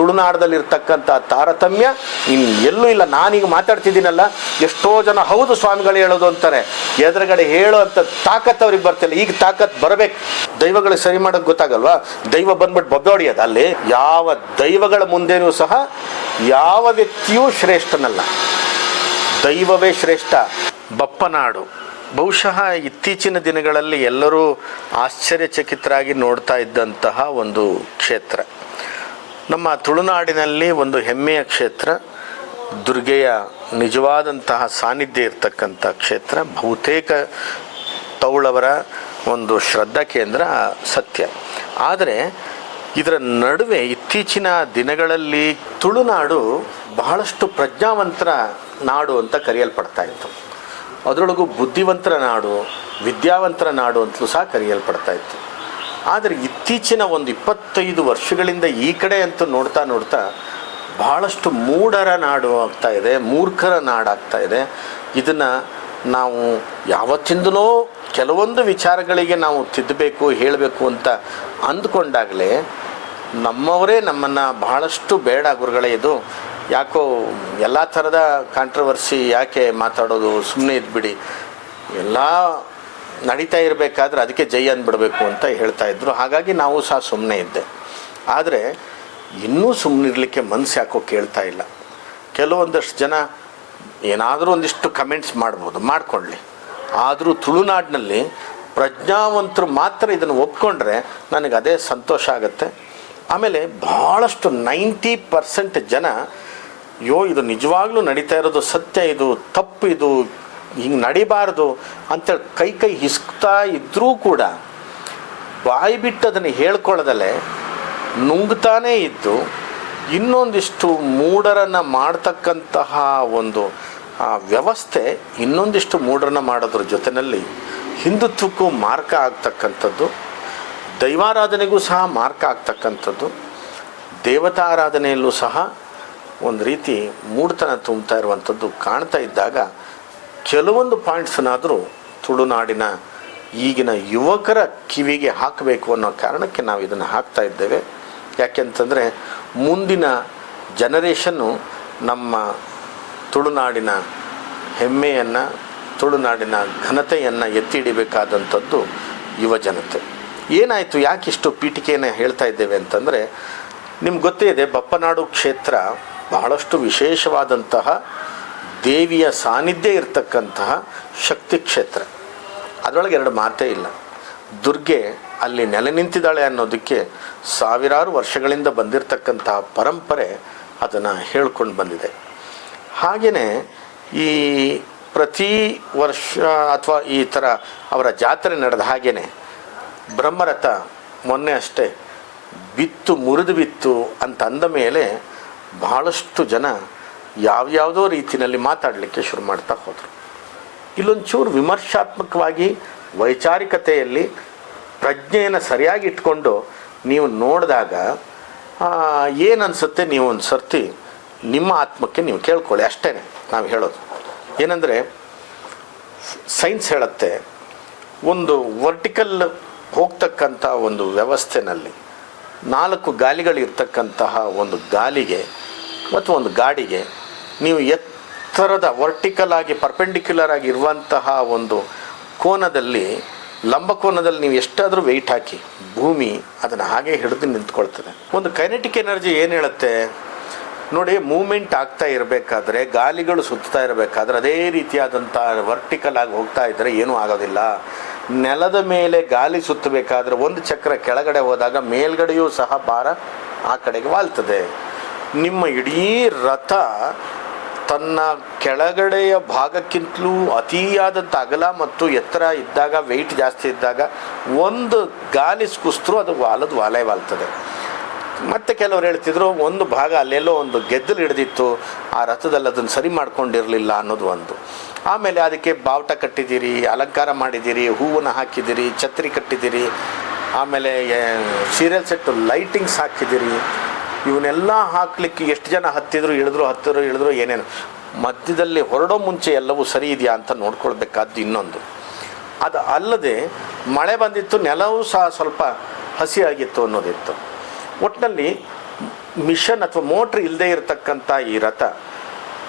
ತುಳುನಾಡದಲ್ಲಿರ್ತಕ್ಕಂಥ ತಾರತಮ್ಯ ಇನ್ ಎಲ್ಲೂ ಇಲ್ಲ ನಾನೀಗ ಮಾತಾಡ್ತಿದ್ದೀನಲ್ಲ ಎಷ್ಟೋ ಜನ ಹೌದು ಸ್ವಾಮಿಗಳು ಹೇಳೋದು ಅಂತಾರೆ ಎದುರುಗಡೆ ಹೇಳೋ ಅಂತ ತಾಕತ್ ಅವ್ರಿಗೆ ಬರ್ತಿಲ್ಲ ಈಗ ತಾಕತ್ ಬರಬೇಕು ದೈವಗಳು ಸರಿ ಮಾಡೋದು ಗೊತ್ತಾಗಲ್ವಾ ದೈವ ಬಂದ್ಬಿಟ್ಟು ಬದ್ದೋಡಿ ಹೊಡಿಯದ ಅಲ್ಲಿ ಯಾವ ದೈವಗಳ ಮುಂದೆನೂ ಸಹ ಯಾವ ವ್ಯಕ್ತಿಯೂ ಶ್ರೇಷ್ಠನಲ್ಲ ದೈವವೇ ಶ್ರೇಷ್ಠ ಬಪ್ಪನಾಡು ಬಹುಶಃ ಇತ್ತೀಚಿನ ದಿನಗಳಲ್ಲಿ ಎಲ್ಲರೂ ಆಶ್ಚರ್ಯಚಕಿತರಾಗಿ ನೋಡ್ತಾ ಇದ್ದಂತಹ ಒಂದು ಕ್ಷೇತ್ರ ನಮ್ಮ ತುಳುನಾಡಿನಲ್ಲಿ ಒಂದು ಹೆಮ್ಮೆಯ ಕ್ಷೇತ್ರ ದುರ್ಗೆಯ ನಿಜವಾದಂತಹ ಸಾನ್ನಿಧ್ಯ ಇರತಕ್ಕಂಥ ಕ್ಷೇತ್ರ ಬಹುತೇಕ ತೌಳವರ ಒಂದು ಶ್ರದ್ಧಾ ಕೇಂದ್ರ ಸತ್ಯ ಆದರೆ ಇದರ ನಡುವೆ ಇತ್ತೀಚಿನ ದಿನಗಳಲ್ಲಿ ತುಳುನಾಡು ಬಹಳಷ್ಟು ಪ್ರಜ್ಞಾವಂತರ ನಾಡು ಅಂತ ಕರೆಯಲ್ಪಡ್ತಾ ಇತ್ತು ಅದರೊಳಗೂ ಬುದ್ಧಿವಂತರ ನಾಡು ವಿದ್ಯಾವಂತರ ನಾಡು ಅಂತಲೂ ಸಹ ಕರೆಯಲ್ಪಡ್ತಾ ಇತ್ತು ಆದರೆ ಇತ್ತೀಚಿನ ಒಂದು ಇಪ್ಪತ್ತೈದು ವರ್ಷಗಳಿಂದ ಈ ಕಡೆ ಅಂತೂ ನೋಡ್ತಾ ನೋಡ್ತಾ ಭಾಳಷ್ಟು ಮೂಢರ ನಾಡು ಆಗ್ತಾ ಇದೆ ಮೂರ್ಖರ ನಾಡಾಗ್ತಾ ಇದೆ ಇದನ್ನು ನಾವು ಯಾವತ್ತಿಂದಲೋ ಕೆಲವೊಂದು ವಿಚಾರಗಳಿಗೆ ನಾವು ತಿದ್ದಬೇಕು ಹೇಳಬೇಕು ಅಂತ ಅಂದ್ಕೊಂಡಾಗಲೇ ನಮ್ಮವರೇ ನಮ್ಮನ್ನು ಬಹಳಷ್ಟು ಬೇಡ ಗುರುಗಳೇ ಇದು ಯಾಕೋ ಎಲ್ಲ ಥರದ ಕಾಂಟ್ರವರ್ಸಿ ಯಾಕೆ ಮಾತಾಡೋದು ಸುಮ್ಮನೆ ಇದ್ಬಿಡಿ ಎಲ್ಲ ನಡೀತಾ ಇರಬೇಕಾದ್ರೆ ಅದಕ್ಕೆ ಜೈ ಅಂದ್ಬಿಡಬೇಕು ಅಂತ ಹೇಳ್ತಾ ಇದ್ರು ಹಾಗಾಗಿ ನಾವು ಸಹ ಸುಮ್ಮನೆ ಇದ್ದೆ ಆದರೆ ಇನ್ನೂ ಸುಮ್ಮನಿರಲಿಕ್ಕೆ ಮನಸ್ಸು ಯಾಕೋ ಕೇಳ್ತಾ ಇಲ್ಲ ಕೆಲವೊಂದಷ್ಟು ಜನ ಏನಾದರೂ ಒಂದಿಷ್ಟು ಕಮೆಂಟ್ಸ್ ಮಾಡ್ಬೋದು ಮಾಡಿಕೊಳ್ಳಿ ಆದರೂ ತುಳುನಾಡಿನಲ್ಲಿ ಪ್ರಜ್ಞಾವಂತರು ಮಾತ್ರ ಇದನ್ನು ಒಪ್ಕೊಂಡ್ರೆ ನನಗೆ ಅದೇ ಸಂತೋಷ ಆಗುತ್ತೆ ಆಮೇಲೆ ಭಾಳಷ್ಟು ನೈಂಟಿ ಪರ್ಸೆಂಟ್ ಜನ ಯೋ ಇದು ನಿಜವಾಗ್ಲೂ ನಡೀತಾ ಇರೋದು ಸತ್ಯ ಇದು ತಪ್ಪು ಇದು ಹಿಂಗೆ ನಡಿಬಾರ್ದು ಅಂತೇಳಿ ಕೈ ಕೈ ಹಿಸ್ಕ್ತಾ ಇದ್ದರೂ ಕೂಡ ಬಾಯಿ ಬಿಟ್ಟು ಅದನ್ನು ಹೇಳ್ಕೊಳ್ಳದಲ್ಲೇ ನುಂಗ್ತಾನೇ ಇದ್ದು ಇನ್ನೊಂದಿಷ್ಟು ಮೂಡರನ್ನ ಮಾಡ್ತಕ್ಕಂತಹ ಒಂದು ವ್ಯವಸ್ಥೆ ಇನ್ನೊಂದಿಷ್ಟು ಮೂಡರನ್ನು ಮಾಡೋದ್ರ ಜೊತೆಯಲ್ಲಿ ಹಿಂದುತ್ವಕ್ಕೂ ಮಾರ್ಕ ಆಗ್ತಕ್ಕಂಥದ್ದು ದೈವಾರಾಧನೆಗೂ ಸಹ ಮಾರ್ಕ ಆಗ್ತಕ್ಕಂಥದ್ದು ದೇವತಾರಾಧನೆಯಲ್ಲೂ ಸಹ ಒಂದು ರೀತಿ ಮೂಡ್ತನ ತುಂಬ್ತಾ ಇರುವಂಥದ್ದು ಕಾಣ್ತಾ ಇದ್ದಾಗ ಕೆಲವೊಂದು ಪಾಯಿಂಟ್ಸನ್ನಾದರೂ ತುಳುನಾಡಿನ ಈಗಿನ ಯುವಕರ ಕಿವಿಗೆ ಹಾಕಬೇಕು ಅನ್ನೋ ಕಾರಣಕ್ಕೆ ನಾವು ಇದನ್ನು ಹಾಕ್ತಾ ಇದ್ದೇವೆ ಯಾಕೆಂತಂದರೆ ಮುಂದಿನ ಜನರೇಷನ್ನು ನಮ್ಮ ತುಳುನಾಡಿನ ಹೆಮ್ಮೆಯನ್ನು ತುಳುನಾಡಿನ ಘನತೆಯನ್ನು ಎತ್ತಿ ಹಿಡಿಬೇಕಾದಂಥದ್ದು ಯುವ ಜನತೆ ಏನಾಯಿತು ಯಾಕಿಷ್ಟು ಪೀಠಿಕೆಯನ್ನು ಹೇಳ್ತಾ ಇದ್ದೇವೆ ಅಂತಂದರೆ ನಿಮ್ಗೆ ಗೊತ್ತೇ ಇದೆ ಬಪ್ಪನಾಡು ಕ್ಷೇತ್ರ ಬಹಳಷ್ಟು ವಿಶೇಷವಾದಂತಹ ದೇವಿಯ ಸಾನ್ನಿಧ್ಯ ಇರತಕ್ಕಂತಹ ಶಕ್ತಿ ಕ್ಷೇತ್ರ ಅದರೊಳಗೆ ಎರಡು ಮಾತೇ ಇಲ್ಲ ದುರ್ಗೆ ಅಲ್ಲಿ ನೆಲೆ ನಿಂತಿದ್ದಾಳೆ ಅನ್ನೋದಕ್ಕೆ ಸಾವಿರಾರು ವರ್ಷಗಳಿಂದ ಬಂದಿರತಕ್ಕಂತಹ ಪರಂಪರೆ ಅದನ್ನು ಹೇಳ್ಕೊಂಡು ಬಂದಿದೆ ಹಾಗೆಯೇ ಈ ಪ್ರತಿ ವರ್ಷ ಅಥವಾ ಈ ಥರ ಅವರ ಜಾತ್ರೆ ನಡೆದ ಹಾಗೆಯೇ ಬ್ರಹ್ಮರಥ ಮೊನ್ನೆ ಅಷ್ಟೇ ಬಿತ್ತು ಮುರಿದು ಬಿತ್ತು ಅಂತ ಅಂದ ಮೇಲೆ ಭಾಳಷ್ಟು ಜನ ಯಾವ್ಯಾವುದೋ ರೀತಿಯಲ್ಲಿ ಮಾತಾಡಲಿಕ್ಕೆ ಶುರು ಮಾಡ್ತಾ ಹೋದರು ಇಲ್ಲೊಂಚೂರು ವಿಮರ್ಶಾತ್ಮಕವಾಗಿ ವೈಚಾರಿಕತೆಯಲ್ಲಿ ಪ್ರಜ್ಞೆಯನ್ನು ಸರಿಯಾಗಿ ಇಟ್ಕೊಂಡು ನೀವು ನೋಡಿದಾಗ ಏನನ್ಸುತ್ತೆ ಅನಿಸುತ್ತೆ ನೀವು ಒಂದು ಸರ್ತಿ ನಿಮ್ಮ ಆತ್ಮಕ್ಕೆ ನೀವು ಕೇಳ್ಕೊಳ್ಳಿ ಅಷ್ಟೇ ನಾವು ಹೇಳೋದು ಏನಂದರೆ ಸೈನ್ಸ್ ಹೇಳುತ್ತೆ ಒಂದು ವರ್ಟಿಕಲ್ ಹೋಗ್ತಕ್ಕಂಥ ಒಂದು ವ್ಯವಸ್ಥೆನಲ್ಲಿ ನಾಲ್ಕು ಗಾಲಿಗಳಿರ್ತಕ್ಕಂತಹ ಒಂದು ಗಾಲಿಗೆ ಮತ್ತು ಒಂದು ಗಾಡಿಗೆ ನೀವು ಎತ್ತರದ ವರ್ಟಿಕಲ್ ಆಗಿ ಪರ್ಪೆಂಡಿಕ್ಯುಲರ್ ಆಗಿ ಇರುವಂತಹ ಒಂದು ಕೋನದಲ್ಲಿ ಲಂಬಕೋನದಲ್ಲಿ ನೀವು ಎಷ್ಟಾದರೂ ವೆಯ್ಟ್ ಹಾಕಿ ಭೂಮಿ ಅದನ್ನು ಹಾಗೆ ಹಿಡಿದು ನಿಂತ್ಕೊಳ್ತದೆ ಒಂದು ಕೈನೆಟಿಕ್ ಎನರ್ಜಿ ಏನು ಹೇಳುತ್ತೆ ನೋಡಿ ಮೂಮೆಂಟ್ ಆಗ್ತಾ ಇರಬೇಕಾದ್ರೆ ಗಾಲಿಗಳು ಸುತ್ತಾ ಇರಬೇಕಾದ್ರೆ ಅದೇ ರೀತಿಯಾದಂಥ ವರ್ಟಿಕಲ್ ಆಗಿ ಹೋಗ್ತಾ ಇದ್ದರೆ ಏನೂ ಆಗೋದಿಲ್ಲ ನೆಲದ ಮೇಲೆ ಗಾಲಿ ಸುತ್ತಬೇಕಾದ್ರೆ ಒಂದು ಚಕ್ರ ಕೆಳಗಡೆ ಹೋದಾಗ ಮೇಲ್ಗಡೆಯೂ ಸಹ ಭಾರ ಆ ಕಡೆಗೆ ವಾಲ್ತದೆ ನಿಮ್ಮ ಇಡೀ ರಥ ತನ್ನ ಕೆಳಗಡೆಯ ಭಾಗಕ್ಕಿಂತಲೂ ಅತಿಯಾದಂಥ ಅಗಲ ಮತ್ತು ಎತ್ತರ ಇದ್ದಾಗ ವೆಯ್ಟ್ ಜಾಸ್ತಿ ಇದ್ದಾಗ ಒಂದು ಗಾಲಿ ಕುಸಿದ್ರು ಅದು ವಾಲದ ವಾಲೆ ವಾಲ್ತದೆ ಮತ್ತು ಕೆಲವರು ಹೇಳ್ತಿದ್ರು ಒಂದು ಭಾಗ ಅಲ್ಲೆಲ್ಲೋ ಒಂದು ಗೆದ್ದಲು ಹಿಡಿದಿತ್ತು ಆ ರಥದಲ್ಲಿ ಅದನ್ನು ಸರಿ ಮಾಡ್ಕೊಂಡಿರಲಿಲ್ಲ ಅನ್ನೋದು ಒಂದು ಆಮೇಲೆ ಅದಕ್ಕೆ ಬಾವುಟ ಕಟ್ಟಿದ್ದೀರಿ ಅಲಂಕಾರ ಮಾಡಿದ್ದೀರಿ ಹೂವನ್ನು ಹಾಕಿದ್ದೀರಿ ಛತ್ರಿ ಕಟ್ಟಿದ್ದೀರಿ ಆಮೇಲೆ ಸೀರಿಯಲ್ ಸೆಟ್ಟು ಲೈಟಿಂಗ್ಸ್ ಹಾಕಿದ್ದೀರಿ ಇವನ್ನೆಲ್ಲ ಹಾಕಲಿಕ್ಕೆ ಎಷ್ಟು ಜನ ಹತ್ತಿದ್ರು ಇಳಿದ್ರು ಹತ್ತಿದ್ರು ಇಳಿದ್ರು ಏನೇನು ಮಧ್ಯದಲ್ಲಿ ಹೊರಡೋ ಮುಂಚೆ ಎಲ್ಲವೂ ಸರಿ ಇದೆಯಾ ಅಂತ ನೋಡ್ಕೊಳ್ಬೇಕಾದ್ದು ಇನ್ನೊಂದು ಅದು ಅಲ್ಲದೆ ಮಳೆ ಬಂದಿತ್ತು ನೆಲವೂ ಸಹ ಸ್ವಲ್ಪ ಹಸಿಯಾಗಿತ್ತು ಅನ್ನೋದಿತ್ತು ಒಟ್ಟಿನಲ್ಲಿ ಮಿಷನ್ ಅಥವಾ ಮೋಟ್ರ್ ಇಲ್ಲದೆ ಇರತಕ್ಕಂಥ ಈ ರಥ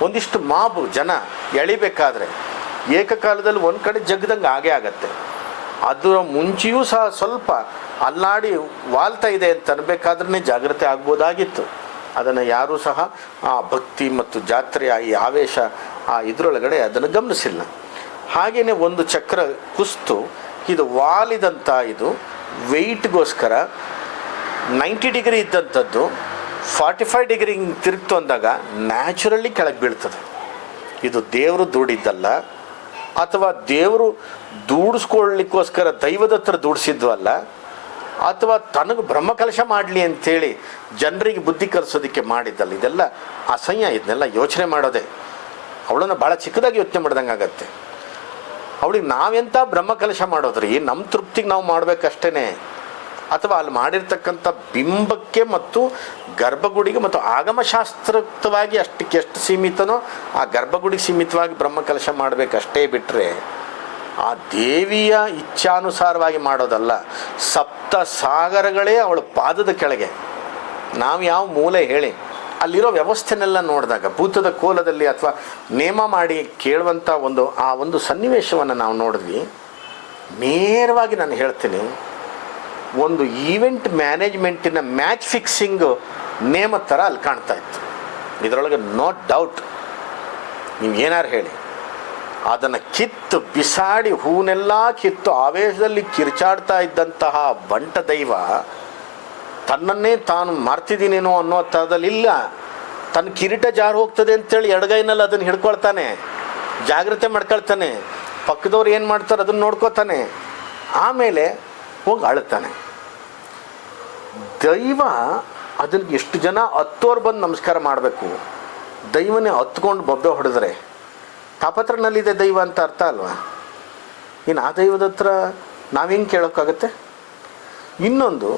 ಒಂದಿಷ್ಟು ಮಾಬು ಜನ ಎಳಿಬೇಕಾದ್ರೆ ಏಕಕಾಲದಲ್ಲಿ ಒಂದು ಕಡೆ ಜಗ್ದಂಗೆ ಆಗೇ ಆಗತ್ತೆ ಅದರ ಮುಂಚೆಯೂ ಸಹ ಸ್ವಲ್ಪ ಅಲ್ಲಾಡಿ ವಾಲ್ತಾ ಇದೆ ಅಂತ ಅನ್ಬೇಕಾದ್ರೆ ಜಾಗ್ರತೆ ಆಗ್ಬೋದಾಗಿತ್ತು ಅದನ್ನು ಯಾರೂ ಸಹ ಆ ಭಕ್ತಿ ಮತ್ತು ಜಾತ್ರೆಯ ಈ ಆವೇಶ ಆ ಇದರೊಳಗಡೆ ಅದನ್ನು ಗಮನಿಸಿಲ್ಲ ಹಾಗೆಯೇ ಒಂದು ಚಕ್ರ ಕುಸ್ತು ಇದು ವಾಲಿದಂಥ ಇದು ವೆಯ್ಟ್ಗೋಸ್ಕರ ನೈಂಟಿ ಡಿಗ್ರಿ ಇದ್ದಂಥದ್ದು ಫಾರ್ಟಿ ಫೈವ್ ಡಿಗ್ರಿ ತಿರುಗ್ತು ಅಂದಾಗ ನ್ಯಾಚುರಲಿ ಕೆಳಗೆ ಬೀಳ್ತದೆ ಇದು ದೇವರು ದುಡಿದ್ದಲ್ಲ ಅಥವಾ ದೇವರು ದೂಡಿಸ್ಕೊಳ್ಳಿಕ್ಕೋಸ್ಕರ ದೈವದ ಹತ್ರ ದೂಡಿಸಿದ್ವಲ್ಲ ಅಥವಾ ತನಗೆ ಬ್ರಹ್ಮಕಲಶ ಮಾಡಲಿ ಅಂಥೇಳಿ ಜನರಿಗೆ ಬುದ್ಧಿ ಕಲಿಸೋದಕ್ಕೆ ಮಾಡಿದ್ದಲ್ಲ ಇದೆಲ್ಲ ಅಸಹ್ಯ ಇದನ್ನೆಲ್ಲ ಯೋಚನೆ ಮಾಡೋದೆ ಅವಳನ್ನು ಭಾಳ ಚಿಕ್ಕದಾಗಿ ಯೋಚನೆ ಮಾಡ್ದಂಗೆ ಆಗತ್ತೆ ಅವಳಿಗೆ ನಾವೆಂಥ ಬ್ರಹ್ಮಕಲಶ ಮಾಡೋದ್ರಿ ನಮ್ಮ ತೃಪ್ತಿಗೆ ನಾವು ಮಾಡಬೇಕಷ್ಟೇ ಅಥವಾ ಅಲ್ಲಿ ಮಾಡಿರ್ತಕ್ಕಂಥ ಬಿಂಬಕ್ಕೆ ಮತ್ತು ಗರ್ಭಗುಡಿಗೆ ಮತ್ತು ಆಗಮಶಾಸ್ತ್ರಯುಕ್ತವಾಗಿ ಅಷ್ಟಕ್ಕೆ ಎಷ್ಟು ಸೀಮಿತನೋ ಆ ಗರ್ಭಗುಡಿಗೆ ಸೀಮಿತವಾಗಿ ಬ್ರಹ್ಮಕಲಶ ಮಾಡಬೇಕಷ್ಟೇ ಬಿಟ್ಟರೆ ಆ ದೇವಿಯ ಇಚ್ಛಾನುಸಾರವಾಗಿ ಮಾಡೋದಲ್ಲ ಸಪ್ತ ಸಾಗರಗಳೇ ಅವಳ ಪಾದದ ಕೆಳಗೆ ನಾವು ಯಾವ ಮೂಲೆ ಹೇಳಿ ಅಲ್ಲಿರೋ ವ್ಯವಸ್ಥೆನೆಲ್ಲ ನೋಡಿದಾಗ ಭೂತದ ಕೋಲದಲ್ಲಿ ಅಥವಾ ನೇಮ ಮಾಡಿ ಕೇಳುವಂಥ ಒಂದು ಆ ಒಂದು ಸನ್ನಿವೇಶವನ್ನು ನಾವು ನೋಡಿದ್ವಿ ನೇರವಾಗಿ ನಾನು ಹೇಳ್ತೀನಿ ಒಂದು ಈವೆಂಟ್ ಮ್ಯಾನೇಜ್ಮೆಂಟಿನ ಮ್ಯಾಚ್ ಫಿಕ್ಸಿಂಗ್ ನೇಮ ಥರ ಅಲ್ಲಿ ಕಾಣ್ತಾ ಇತ್ತು ಇದರೊಳಗೆ ನೋ ಡೌಟ್ ನೀವು ಏನಾರು ಹೇಳಿ ಅದನ್ನು ಕಿತ್ತು ಬಿಸಾಡಿ ಹೂನೆಲ್ಲ ಕಿತ್ತು ಆವೇಶದಲ್ಲಿ ಕಿರ್ಚಾಡ್ತಾ ಇದ್ದಂತಹ ಬಂಟ ದೈವ ತನ್ನನ್ನೇ ತಾನು ಮಾರ್ತಿದ್ದೀನೇನೋ ಅನ್ನೋ ಥರದಲ್ಲಿ ಇಲ್ಲ ತನ್ನ ಕಿರೀಟ ಜಾರು ಹೋಗ್ತದೆ ಅಂತೇಳಿ ಎಡಗೈನಲ್ಲಿ ಅದನ್ನು ಹಿಡ್ಕೊಳ್ತಾನೆ ಜಾಗ್ರತೆ ಮಾಡ್ಕೊಳ್ತಾನೆ ಪಕ್ಕದವ್ರು ಏನು ಮಾಡ್ತಾರೆ ಅದನ್ನು ನೋಡ್ಕೋತಾನೆ ಆಮೇಲೆ ಹೋಗಿ ಅಳುತ್ತಾನೆ ದೈವ ಅದಕ್ಕೆ ಎಷ್ಟು ಜನ ಹತ್ತೋರು ಬಂದು ನಮಸ್ಕಾರ ಮಾಡಬೇಕು ದೈವನೇ ಹತ್ಕೊಂಡು ಬೊಬ್ಬೆ ಹೊಡೆದ್ರೆ ತಾಪತ್ರನಲ್ಲಿದೆ ದೈವ ಅಂತ ಅರ್ಥ ಅಲ್ವಾ ಇನ್ನು ಆ ದೈವದ ಹತ್ರ ನಾವೇನು ಕೇಳೋಕ್ಕಾಗತ್ತೆ ಇನ್ನೊಂದು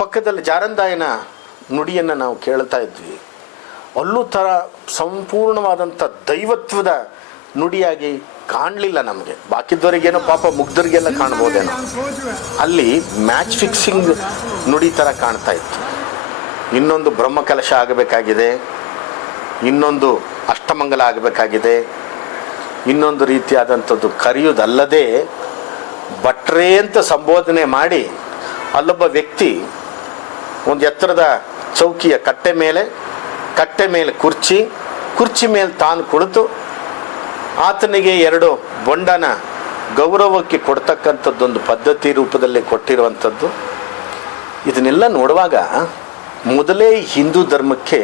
ಪಕ್ಕದಲ್ಲಿ ಜಾರಂದಾಯನ ನುಡಿಯನ್ನು ನಾವು ಕೇಳ್ತಾ ಇದ್ವಿ ಅಲ್ಲೂ ಥರ ಸಂಪೂರ್ಣವಾದಂಥ ದೈವತ್ವದ ನುಡಿಯಾಗಿ ಕಾಣಲಿಲ್ಲ ನಮಗೆ ಬಾಕಿದ್ದವರಿಗೇನೋ ಪಾಪ ಮುಗ್ಧರಿಗೆಲ್ಲ ಕಾಣ್ಬೋದೇನೋ ಅಲ್ಲಿ ಮ್ಯಾಚ್ ಫಿಕ್ಸಿಂಗ್ ನುಡಿ ಥರ ಕಾಣ್ತಾ ಇತ್ತು ಇನ್ನೊಂದು ಬ್ರಹ್ಮಕಲಶ ಆಗಬೇಕಾಗಿದೆ ಇನ್ನೊಂದು ಅಷ್ಟಮಂಗಲ ಆಗಬೇಕಾಗಿದೆ ಇನ್ನೊಂದು ರೀತಿಯಾದಂಥದ್ದು ಕರೆಯುವುದಲ್ಲದೆ ಭಟ್ರೇ ಅಂತ ಸಂಬೋಧನೆ ಮಾಡಿ ಅಲ್ಲೊಬ್ಬ ವ್ಯಕ್ತಿ ಒಂದು ಎತ್ತರದ ಚೌಕಿಯ ಕಟ್ಟೆ ಮೇಲೆ ಕಟ್ಟೆ ಮೇಲೆ ಕುರ್ಚಿ ಕುರ್ಚಿ ಮೇಲೆ ತಾನು ಕುಳಿತು ಆತನಿಗೆ ಎರಡು ಬೊಂಡನ ಗೌರವಕ್ಕೆ ಕೊಡ್ತಕ್ಕಂಥದ್ದೊಂದು ಪದ್ಧತಿ ರೂಪದಲ್ಲಿ ಕೊಟ್ಟಿರುವಂಥದ್ದು ಇದನ್ನೆಲ್ಲ ನೋಡುವಾಗ ಮೊದಲೇ ಹಿಂದೂ ಧರ್ಮಕ್ಕೆ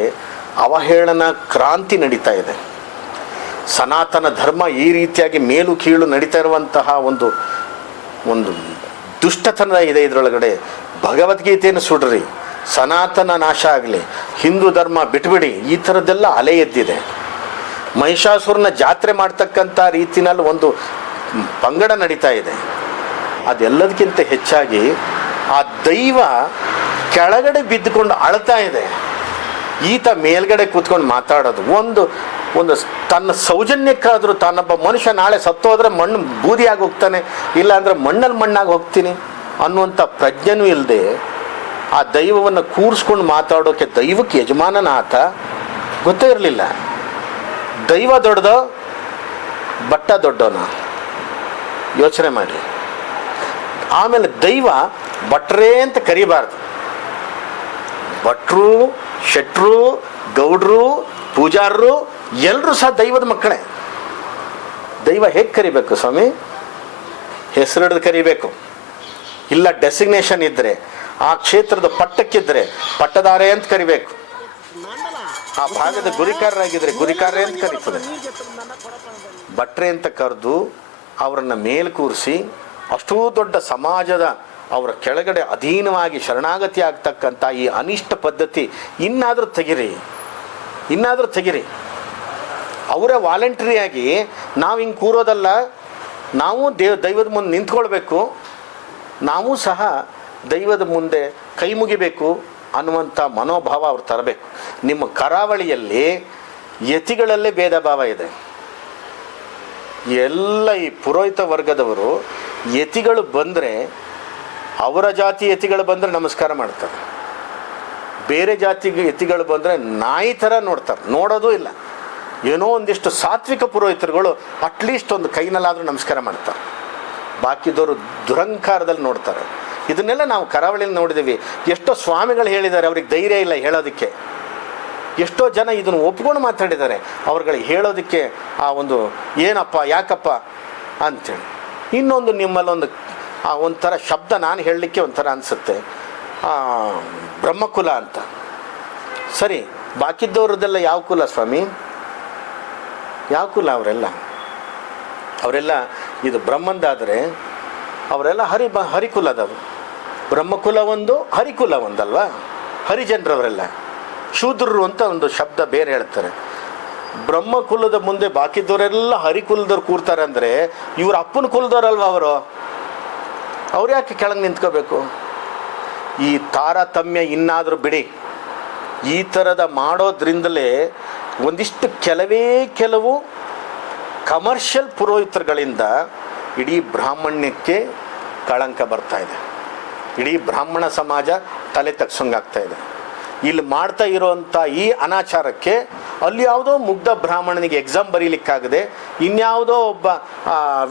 ಅವಹೇಳನ ಕ್ರಾಂತಿ ನಡೀತಾ ಇದೆ ಸನಾತನ ಧರ್ಮ ಈ ರೀತಿಯಾಗಿ ಮೇಲು ಕೀಳು ನಡೀತಾ ಇರುವಂತಹ ಒಂದು ಒಂದು ದುಷ್ಟತನ ಇದೆ ಇದರೊಳಗಡೆ ಭಗವದ್ಗೀತೆಯನ್ನು ಸುಡ್ರಿ ಸನಾತನ ನಾಶ ಆಗಲಿ ಹಿಂದೂ ಧರ್ಮ ಬಿಟ್ಬಿಡಿ ಈ ಥರದ್ದೆಲ್ಲ ಅಲೆ ಎದ್ದಿದೆ ಮಹಿಷಾಸುರನ ಜಾತ್ರೆ ಮಾಡ್ತಕ್ಕಂಥ ರೀತಿನಲ್ಲಿ ಒಂದು ಪಂಗಡ ನಡೀತಾ ಇದೆ ಅದೆಲ್ಲದಕ್ಕಿಂತ ಹೆಚ್ಚಾಗಿ ಆ ದೈವ ಕೆಳಗಡೆ ಬಿದ್ದುಕೊಂಡು ಅಳ್ತಾ ಇದೆ ಈತ ಮೇಲ್ಗಡೆ ಕೂತ್ಕೊಂಡು ಮಾತಾಡೋದು ಒಂದು ಒಂದು ತನ್ನ ಸೌಜನ್ಯಕ್ಕಾದರೂ ತನ್ನೊಬ್ಬ ಮನುಷ್ಯ ನಾಳೆ ಸತ್ತೋದ್ರೆ ಮಣ್ಣು ಬೂದಿಯಾಗಿ ಹೋಗ್ತಾನೆ ಇಲ್ಲಾಂದ್ರೆ ಮಣ್ಣಲ್ಲಿ ಮಣ್ಣಾಗಿ ಹೋಗ್ತೀನಿ ಅನ್ನುವಂಥ ಪ್ರಜ್ಞೆನೂ ಇಲ್ಲದೆ ಆ ದೈವವನ್ನು ಕೂರಿಸ್ಕೊಂಡು ಮಾತಾಡೋಕ್ಕೆ ದೈವಕ್ಕೆ ಯಜಮಾನನ ಆತ ಗೊತ್ತೇ ಇರಲಿಲ್ಲ ದೈವ ದೊಡ್ಡದ ಬಟ್ಟ ದೊಡ್ಡೋನ ಯೋಚನೆ ಮಾಡಿ ಆಮೇಲೆ ದೈವ ಭಟ್ರೇ ಅಂತ ಕರಿಬಾರ್ದು ಭಟ್ರು ಶೆಟ್ರು ಗೌಡ್ರು ಪೂಜಾರರು ಎಲ್ಲರೂ ಸಹ ದೈವದ ಮಕ್ಕಳೇ ದೈವ ಹೇಗೆ ಕರಿಬೇಕು ಸ್ವಾಮಿ ಹೆಸರಿಡ್ದು ಕರಿಬೇಕು ಇಲ್ಲ ಡೆಸಿಗ್ನೇಷನ್ ಇದ್ದರೆ ಆ ಕ್ಷೇತ್ರದ ಪಟ್ಟಕ್ಕಿದ್ದರೆ ಪಟ್ಟದಾರೆ ಅಂತ ಕರಿಬೇಕು ಆ ಭಾಗದ ಗುರಿಕಾರರಾಗಿದ್ದರೆ ಗುರಿಕಾರ ಅಂತ ಕರೀತದೆ ಭಟ್ರೆ ಅಂತ ಕರೆದು ಅವರನ್ನು ಮೇಲ್ ಕೂರಿಸಿ ಅಷ್ಟೂ ದೊಡ್ಡ ಸಮಾಜದ ಅವರ ಕೆಳಗಡೆ ಅಧೀನವಾಗಿ ಶರಣಾಗತಿ ಆಗ್ತಕ್ಕಂಥ ಈ ಅನಿಷ್ಟ ಪದ್ಧತಿ ಇನ್ನಾದರೂ ತೆಗಿರಿ ಇನ್ನಾದರೂ ತೆಗಿರಿ ಅವರೇ ವಾಲಂಟ್ರಿಯಾಗಿ ನಾವು ಹಿಂಗೆ ಕೂರೋದಲ್ಲ ನಾವು ದೇವ್ ದೈವದ ಮುಂದೆ ನಿಂತ್ಕೊಳ್ಬೇಕು ನಾವು ಸಹ ದೈವದ ಮುಂದೆ ಕೈ ಮುಗಿಬೇಕು ಅನ್ನುವಂಥ ಮನೋಭಾವ ಅವ್ರು ತರಬೇಕು ನಿಮ್ಮ ಕರಾವಳಿಯಲ್ಲಿ ಯತಿಗಳಲ್ಲೇ ಭೇದ ಭಾವ ಇದೆ ಎಲ್ಲ ಈ ಪುರೋಹಿತ ವರ್ಗದವರು ಯತಿಗಳು ಬಂದರೆ ಅವರ ಜಾತಿ ಯತಿಗಳು ಬಂದರೆ ನಮಸ್ಕಾರ ಮಾಡ್ತಾರೆ ಬೇರೆ ಜಾತಿ ಯತಿಗಳು ಬಂದರೆ ನಾಯಿ ಥರ ನೋಡ್ತಾರೆ ನೋಡೋದು ಇಲ್ಲ ಏನೋ ಒಂದಿಷ್ಟು ಸಾತ್ವಿಕ ಪುರೋಹಿತರುಗಳು ಅಟ್ಲೀಸ್ಟ್ ಒಂದು ಕೈನಲ್ಲಾದರೂ ನಮಸ್ಕಾರ ಮಾಡ್ತಾರೆ ಬಾಕಿದವರು ದುರಂಕಾರದಲ್ಲಿ ನೋಡ್ತಾರೆ ಇದನ್ನೆಲ್ಲ ನಾವು ಕರಾವಳಿಯಲ್ಲಿ ನೋಡಿದ್ದೀವಿ ಎಷ್ಟೋ ಸ್ವಾಮಿಗಳು ಹೇಳಿದ್ದಾರೆ ಅವ್ರಿಗೆ ಧೈರ್ಯ ಇಲ್ಲ ಹೇಳೋದಕ್ಕೆ ಎಷ್ಟೋ ಜನ ಇದನ್ನು ಒಪ್ಕೊಂಡು ಮಾತಾಡಿದ್ದಾರೆ ಅವ್ರುಗಳಿಗೆ ಹೇಳೋದಕ್ಕೆ ಆ ಒಂದು ಏನಪ್ಪ ಯಾಕಪ್ಪ ಅಂಥೇಳಿ ಇನ್ನೊಂದು ನಿಮ್ಮಲ್ಲೊಂದು ಆ ಒಂಥರ ಶಬ್ದ ನಾನು ಹೇಳಲಿಕ್ಕೆ ಒಂಥರ ಅನಿಸುತ್ತೆ ಬ್ರಹ್ಮಕುಲ ಅಂತ ಸರಿ ಬಾಕಿದ್ದವ್ರದ್ದೆಲ್ಲ ಯಾವ ಕುಲ ಸ್ವಾಮಿ ಯಾವ ಕುಲ ಅವರೆಲ್ಲ ಅವರೆಲ್ಲ ಇದು ಬ್ರಹ್ಮಂದಾದರೆ ಅವರೆಲ್ಲ ಹರಿ ಬ ಹರಿಕುಲದವರು ಬ್ರಹ್ಮಕುಲ ಒಂದು ಹರಿಕುಲ ಒಂದಲ್ವಾ ಹರಿಜನ್ರವರೆಲ್ಲ ಶೂದ್ರರು ಅಂತ ಒಂದು ಶಬ್ದ ಬೇರೆ ಹೇಳ್ತಾರೆ ಬ್ರಹ್ಮಕುಲದ ಮುಂದೆ ಬಾಕಿದವರೆಲ್ಲ ಹರಿಕುಲದವ್ರು ಕೂರ್ತಾರೆ ಅಂದರೆ ಇವ್ರ ಅಪ್ಪನ ಕುಲದವರಲ್ವ ಅವರು ಅವ್ರು ಯಾಕೆ ಕೆಳಗೆ ನಿಂತ್ಕೋಬೇಕು ಈ ತಾರತಮ್ಯ ಇನ್ನಾದರೂ ಬಿಡಿ ಈ ಥರದ ಮಾಡೋದ್ರಿಂದಲೇ ಒಂದಿಷ್ಟು ಕೆಲವೇ ಕೆಲವು ಕಮರ್ಷಿಯಲ್ ಪುರೋಹಿತರುಗಳಿಂದ ಇಡೀ ಬ್ರಾಹ್ಮಣ್ಯಕ್ಕೆ ಕಳಂಕ ಬರ್ತಾ ಇದೆ ಇಡೀ ಬ್ರಾಹ್ಮಣ ಸಮಾಜ ತಲೆ ತಗ್ಸಂಗಾಗ್ತಾ ಇದೆ ಇಲ್ಲಿ ಮಾಡ್ತಾ ಇರೋವಂಥ ಈ ಅನಾಚಾರಕ್ಕೆ ಅಲ್ಲಿ ಯಾವುದೋ ಮುಗ್ಧ ಬ್ರಾಹ್ಮಣನಿಗೆ ಎಕ್ಸಾಮ್ ಬರೀಲಿಕ್ಕಾಗದೆ ಇನ್ಯಾವುದೋ ಒಬ್ಬ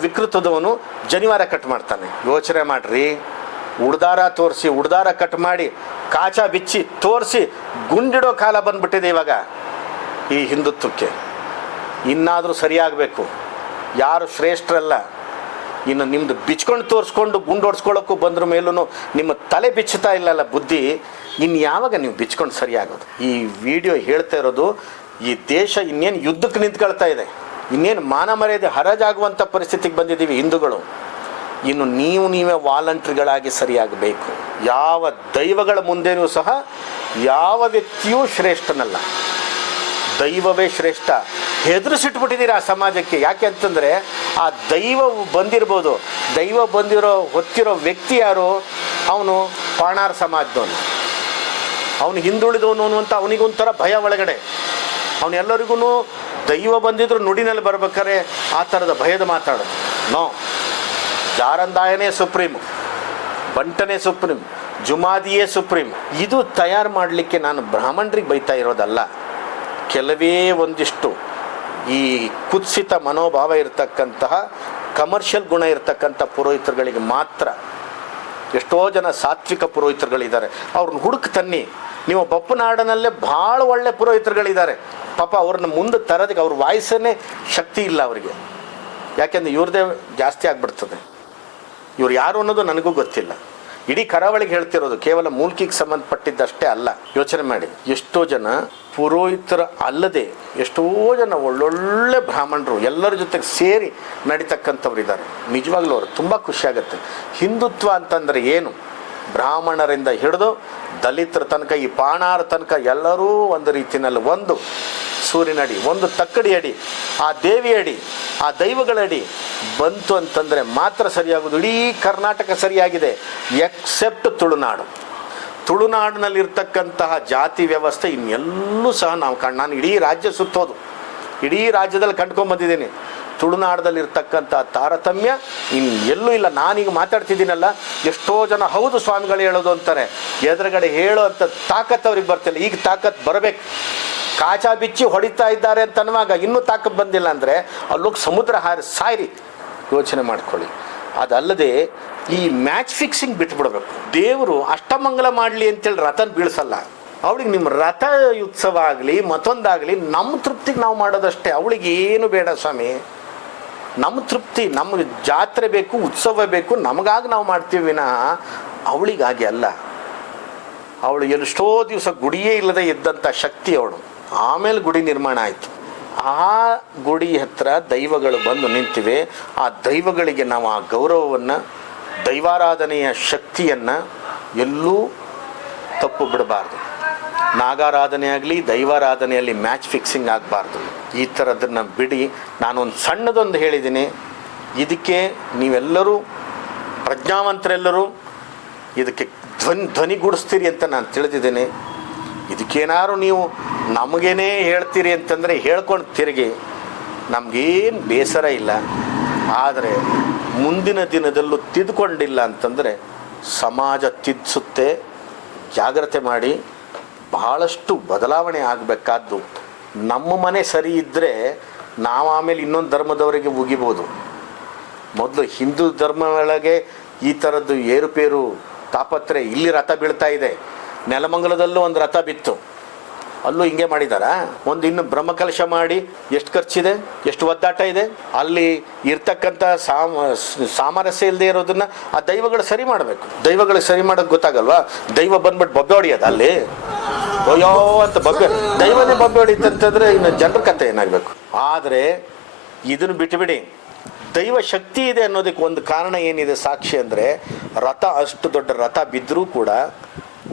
ವಿಕೃತದವನು ಜನಿವಾರ ಕಟ್ ಮಾಡ್ತಾನೆ ಯೋಚನೆ ಮಾಡಿರಿ ಉಡ್ದಾರ ತೋರಿಸಿ ಉಡ್ದಾರ ಕಟ್ ಮಾಡಿ ಕಾಚ ಬಿಚ್ಚಿ ತೋರಿಸಿ ಗುಂಡಿಡೋ ಕಾಲ ಬಂದ್ಬಿಟ್ಟಿದೆ ಇವಾಗ ಈ ಹಿಂದುತ್ವಕ್ಕೆ ಇನ್ನಾದರೂ ಸರಿಯಾಗಬೇಕು ಯಾರು ಶ್ರೇಷ್ಠರಲ್ಲ ಇನ್ನು ನಿಮ್ಮದು ಬಿಚ್ಕೊಂಡು ತೋರಿಸ್ಕೊಂಡು ಗುಂಡೋಡ್ಸ್ಕೊಳ್ಳೋಕ್ಕೂ ಬಂದ್ರ ಮೇಲೂ ನಿಮ್ಮ ತಲೆ ಬಿಚ್ಚುತ್ತಾ ಇಲ್ಲಲ್ಲ ಬುದ್ಧಿ ಇನ್ನು ಯಾವಾಗ ನೀವು ಬಿಚ್ಕೊಂಡು ಸರಿಯಾಗೋದು ಈ ವಿಡಿಯೋ ಹೇಳ್ತಾ ಇರೋದು ಈ ದೇಶ ಇನ್ನೇನು ಯುದ್ಧಕ್ಕೆ ನಿಂತ್ಕೊಳ್ತಾ ಇದೆ ಇನ್ನೇನು ಮಾನ ಮರ್ಯಾದೆ ಹರಾಜಾಗುವಂಥ ಪರಿಸ್ಥಿತಿಗೆ ಬಂದಿದ್ದೀವಿ ಹಿಂದೂಗಳು ಇನ್ನು ನೀವು ನೀವೇ ವಾಲಂಟ್ರಿಗಳಾಗಿ ಸರಿಯಾಗಬೇಕು ಯಾವ ದೈವಗಳ ಮುಂದೆಯೂ ಸಹ ಯಾವ ವ್ಯಕ್ತಿಯೂ ಶ್ರೇಷ್ಠನಲ್ಲ ದೈವವೇ ಶ್ರೇಷ್ಠ ಹೆದರಿಸಿಟ್ಬಿಟ್ಟಿದ್ದೀರಿ ಆ ಸಮಾಜಕ್ಕೆ ಯಾಕೆ ಅಂತಂದರೆ ಆ ದೈವ ಬಂದಿರ್ಬೋದು ದೈವ ಬಂದಿರೋ ಹೊತ್ತಿರೋ ವ್ಯಕ್ತಿ ಯಾರು ಅವನು ಪಾಣಾರ್ ಸಮಾಜದವನು ಅವನು ಹಿಂದುಳಿದವನು ಅನ್ನುವಂಥ ಅವನಿಗೊಂಥರ ಭಯ ಒಳಗಡೆ ಅವನೆಲ್ಲರಿಗೂ ದೈವ ಬಂದಿದ್ರು ನುಡಿನಲ್ಲಿ ಬರ್ಬೇಕಾರೆ ಆ ಥರದ ಭಯದ ಮಾತಾಡೋದು ನೋ ಜಾರಂದಾಯನೇ ಸುಪ್ರೀಮ್ ಬಂಟನೇ ಸುಪ್ರೀಂ ಜುಮಾದಿಯೇ ಸುಪ್ರೀಂ ಇದು ತಯಾರು ಮಾಡಲಿಕ್ಕೆ ನಾನು ಬ್ರಾಹ್ಮಣರಿಗೆ ಬೈತಾ ಇರೋದಲ್ಲ ಕೆಲವೇ ಒಂದಿಷ್ಟು ಈ ಕುತ್ಸಿತ ಮನೋಭಾವ ಇರತಕ್ಕಂತಹ ಕಮರ್ಷಿಯಲ್ ಗುಣ ಇರತಕ್ಕಂಥ ಪುರೋಹಿತರುಗಳಿಗೆ ಮಾತ್ರ ಎಷ್ಟೋ ಜನ ಸಾತ್ವಿಕ ಪುರೋಹಿತರುಗಳಿದ್ದಾರೆ ಅವ್ರನ್ನ ಹುಡುಕ್ ತನ್ನಿ ನೀವು ಬಪ್ಪನಾಡನಲ್ಲೇ ಭಾಳ ಒಳ್ಳೆ ಪುರೋಹಿತರುಗಳಿದ್ದಾರೆ ಪಾಪ ಅವ್ರನ್ನ ಮುಂದೆ ತರೋದಕ್ಕೆ ಅವ್ರ ವಾಯ್ಸನೇ ಶಕ್ತಿ ಇಲ್ಲ ಅವರಿಗೆ ಯಾಕೆಂದ್ರೆ ಇವ್ರದೇ ಜಾಸ್ತಿ ಆಗಿಬಿಡ್ತದೆ ಇವ್ರು ಯಾರು ಅನ್ನೋದು ನನಗೂ ಗೊತ್ತಿಲ್ಲ ಇಡೀ ಕರಾವಳಿಗೆ ಹೇಳ್ತಿರೋದು ಕೇವಲ ಮೂಲ್ಕಿಗೆ ಸಂಬಂಧಪಟ್ಟಿದ್ದಷ್ಟೇ ಅಲ್ಲ ಯೋಚನೆ ಮಾಡಿ ಎಷ್ಟೋ ಜನ ಪುರೋಹಿತರ ಅಲ್ಲದೆ ಎಷ್ಟೋ ಜನ ಒಳ್ಳೊಳ್ಳೆ ಬ್ರಾಹ್ಮಣರು ಎಲ್ಲರ ಜೊತೆಗೆ ಸೇರಿ ಇದ್ದಾರೆ ನಿಜವಾಗ್ಲೂ ಅವರು ತುಂಬ ಖುಷಿಯಾಗುತ್ತೆ ಹಿಂದುತ್ವ ಅಂತಂದರೆ ಏನು ಬ್ರಾಹ್ಮಣರಿಂದ ಹಿಡಿದು ದಲಿತರ ತನಕ ಈ ಪಾಣಾರ ತನಕ ಎಲ್ಲರೂ ಒಂದು ರೀತಿಯಲ್ಲಿ ಒಂದು ಸೂರ್ಯನ ಒಂದು ತಕ್ಕಡಿ ಅಡಿ ಆ ದೇವಿ ಅಡಿ ಆ ದೈವಗಳಡಿ ಬಂತು ಅಂತಂದರೆ ಮಾತ್ರ ಸರಿಯಾಗೋದು ಇಡೀ ಕರ್ನಾಟಕ ಸರಿಯಾಗಿದೆ ಎಕ್ಸೆಪ್ಟ್ ತುಳುನಾಡು ತುಳುನಾಡಿನಲ್ಲಿರ್ತಕ್ಕಂತಹ ಜಾತಿ ವ್ಯವಸ್ಥೆ ಇನ್ನೆಲ್ಲೂ ಸಹ ನಾವು ಕಣ್ಣು ನಾನು ಇಡೀ ರಾಜ್ಯ ಸುತ್ತೋದು ಇಡೀ ರಾಜ್ಯದಲ್ಲಿ ಕಂಡ್ಕೊಂಡ್ಬಂದಿದ್ದೀನಿ ತುಳುನಾಡದಲ್ಲಿರ್ತಕ್ಕಂಥ ತಾರತಮ್ಯ ಇನ್ನು ಎಲ್ಲೂ ಇಲ್ಲ ನಾನೀಗ ಮಾತಾಡ್ತಿದ್ದೀನಲ್ಲ ಎಷ್ಟೋ ಜನ ಹೌದು ಸ್ವಾಮಿಗಳು ಹೇಳೋದು ಅಂತಾರೆ ಎದುರುಗಡೆ ಹೇಳೋ ಅಂತ ತಾಕತ್ ಅವ್ರಿಗೆ ಬರ್ತಿಲ್ಲ ಈಗ ತಾಕತ್ ಬರಬೇಕು ಕಾಚಾ ಬಿಚ್ಚಿ ಹೊಡಿತಾ ಇದ್ದಾರೆ ಅಂತ ಅನ್ನುವಾಗ ಇನ್ನೂ ತಾಕಕ್ಕೆ ಬಂದಿಲ್ಲ ಅಂದರೆ ಅಲ್ಲೋಗಿ ಸಮುದ್ರ ಹಾರಿ ಸಾಯಿರಿ ಯೋಚನೆ ಮಾಡ್ಕೊಳ್ಳಿ ಅದಲ್ಲದೆ ಈ ಮ್ಯಾಚ್ ಫಿಕ್ಸಿಂಗ್ ಬಿಟ್ಬಿಡ್ಬೇಕು ದೇವರು ಅಷ್ಟಮಂಗಲ ಮಾಡಲಿ ಅಂತೇಳಿ ರಥನ ಬೀಳಿಸಲ್ಲ ಅವಳಿಗೆ ನಿಮ್ಮ ರಥ ಉತ್ಸವ ಆಗಲಿ ಮತ್ತೊಂದಾಗಲಿ ನಮ್ಮ ತೃಪ್ತಿಗೆ ನಾವು ಮಾಡೋದಷ್ಟೇ ಅವಳಿಗೆ ಏನು ಬೇಡ ಸ್ವಾಮಿ ನಮ್ಮ ತೃಪ್ತಿ ನಮಗೆ ಜಾತ್ರೆ ಬೇಕು ಉತ್ಸವ ಬೇಕು ನಮಗಾಗಿ ನಾವು ಮಾಡ್ತೀವಿ ವಿನಃ ಅವಳಿಗಾಗಿ ಅಲ್ಲ ಅವಳು ಎಷ್ಟೋ ದಿವಸ ಗುಡಿಯೇ ಇಲ್ಲದೆ ಇದ್ದಂಥ ಶಕ್ತಿ ಅವಳು ಆಮೇಲೆ ಗುಡಿ ನಿರ್ಮಾಣ ಆಯಿತು ಆ ಗುಡಿ ಹತ್ರ ದೈವಗಳು ಬಂದು ನಿಂತಿವೆ ಆ ದೈವಗಳಿಗೆ ನಾವು ಆ ಗೌರವವನ್ನು ದೈವಾರಾಧನೆಯ ಶಕ್ತಿಯನ್ನು ಎಲ್ಲೂ ತಪ್ಪು ಬಿಡಬಾರ್ದು ನಾಗಾರಾಧನೆ ಆಗಲಿ ದೈವಾರಾಧನೆಯಲ್ಲಿ ಮ್ಯಾಚ್ ಫಿಕ್ಸಿಂಗ್ ಆಗಬಾರ್ದು ಈ ಥರದನ್ನು ಬಿಡಿ ನಾನೊಂದು ಸಣ್ಣದೊಂದು ಹೇಳಿದ್ದೀನಿ ಇದಕ್ಕೆ ನೀವೆಲ್ಲರೂ ಪ್ರಜ್ಞಾವಂತರೆಲ್ಲರೂ ಇದಕ್ಕೆ ಧ್ವನಿ ಧ್ವನಿಗೂಡಿಸ್ತೀರಿ ಅಂತ ನಾನು ತಿಳಿದಿದ್ದೇನೆ ಇದಕ್ಕೇನಾದ್ರು ನೀವು ನಮಗೇನೇ ಹೇಳ್ತೀರಿ ಅಂತಂದರೆ ಹೇಳ್ಕೊಂಡು ತಿರುಗಿ ನಮಗೇನು ಬೇಸರ ಇಲ್ಲ ಆದರೆ ಮುಂದಿನ ದಿನದಲ್ಲೂ ತಿದ್ಕೊಂಡಿಲ್ಲ ಅಂತಂದರೆ ಸಮಾಜ ತಿದ್ದಿಸುತ್ತೆ ಜಾಗ್ರತೆ ಮಾಡಿ ಬಹಳಷ್ಟು ಬದಲಾವಣೆ ಆಗಬೇಕಾದ್ದು ನಮ್ಮ ಮನೆ ಸರಿ ಇದ್ದರೆ ನಾವು ಆಮೇಲೆ ಇನ್ನೊಂದು ಧರ್ಮದವರಿಗೆ ಮುಗಿಬೋದು ಮೊದಲು ಹಿಂದೂ ಧರ್ಮ ಒಳಗೆ ಈ ಥರದ್ದು ಏರುಪೇರು ತಾಪತ್ರೆ ಇಲ್ಲಿ ರಥ ಬೀಳ್ತಾ ಇದೆ ನೆಲಮಂಗಲದಲ್ಲೂ ಒಂದು ರಥ ಬಿತ್ತು ಅಲ್ಲೂ ಹಿಂಗೆ ಮಾಡಿದಾರ ಒಂದು ಇನ್ನು ಬ್ರಹ್ಮಕಲಶ ಮಾಡಿ ಎಷ್ಟು ಖರ್ಚಿದೆ ಎಷ್ಟು ಒದ್ದಾಟ ಇದೆ ಅಲ್ಲಿ ಇರ್ತಕ್ಕಂಥ ಸಾಮರಸ್ಯ ಇಲ್ಲದೆ ಇರೋದನ್ನ ಆ ದೈವಗಳು ಸರಿ ಮಾಡಬೇಕು ದೈವಗಳು ಸರಿ ಮಾಡೋದು ಗೊತ್ತಾಗಲ್ವಾ ದೈವ ಬಂದ್ಬಿಟ್ಟು ಬೊಬ್ಬೆ ಹೊಡಿಯೋದ ಅಲ್ಲಿ ಅಯ್ಯೋ ಅಂತ ಬೊಬ್ಬೆ ದೈವನೇ ಬೊಬ್ಬೆ ಹೊಡಿತಂತಂದ್ರೆ ಇನ್ನು ಜನರ ಕಥೆ ಏನಾಗಬೇಕು ಆದರೆ ಇದನ್ನು ಬಿಟ್ಟುಬಿಡಿ ದೈವ ಶಕ್ತಿ ಇದೆ ಅನ್ನೋದಕ್ಕೆ ಒಂದು ಕಾರಣ ಏನಿದೆ ಸಾಕ್ಷಿ ಅಂದರೆ ರಥ ಅಷ್ಟು ದೊಡ್ಡ ರಥ ಬಿದ್ದರೂ ಕೂಡ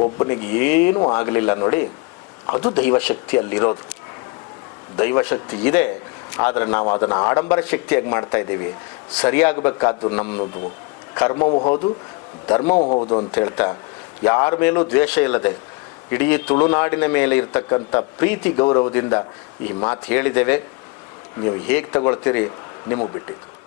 ಒಬ್ಬನಿಗೆ ಏನೂ ಆಗಲಿಲ್ಲ ನೋಡಿ ಅದು ದೈವಶಕ್ತಿಯಲ್ಲಿರೋದು ದೈವಶಕ್ತಿ ಇದೆ ಆದರೆ ನಾವು ಅದನ್ನು ಆಡಂಬರ ಶಕ್ತಿಯಾಗಿ ಮಾಡ್ತಾ ಇದ್ದೀವಿ ಸರಿಯಾಗಬೇಕಾದ್ದು ನಮ್ಮದು ಕರ್ಮವೂ ಹೌದು ಧರ್ಮವೂ ಹೌದು ಅಂತ ಹೇಳ್ತಾ ಯಾರ ಮೇಲೂ ದ್ವೇಷ ಇಲ್ಲದೆ ಇಡೀ ತುಳುನಾಡಿನ ಮೇಲೆ ಇರತಕ್ಕಂಥ ಪ್ರೀತಿ ಗೌರವದಿಂದ ಈ ಮಾತು ಹೇಳಿದ್ದೇವೆ ನೀವು ಹೇಗೆ ತಗೊಳ್ತೀರಿ ನಿಮಗೆ ಬಿಟ್ಟಿದ್ದು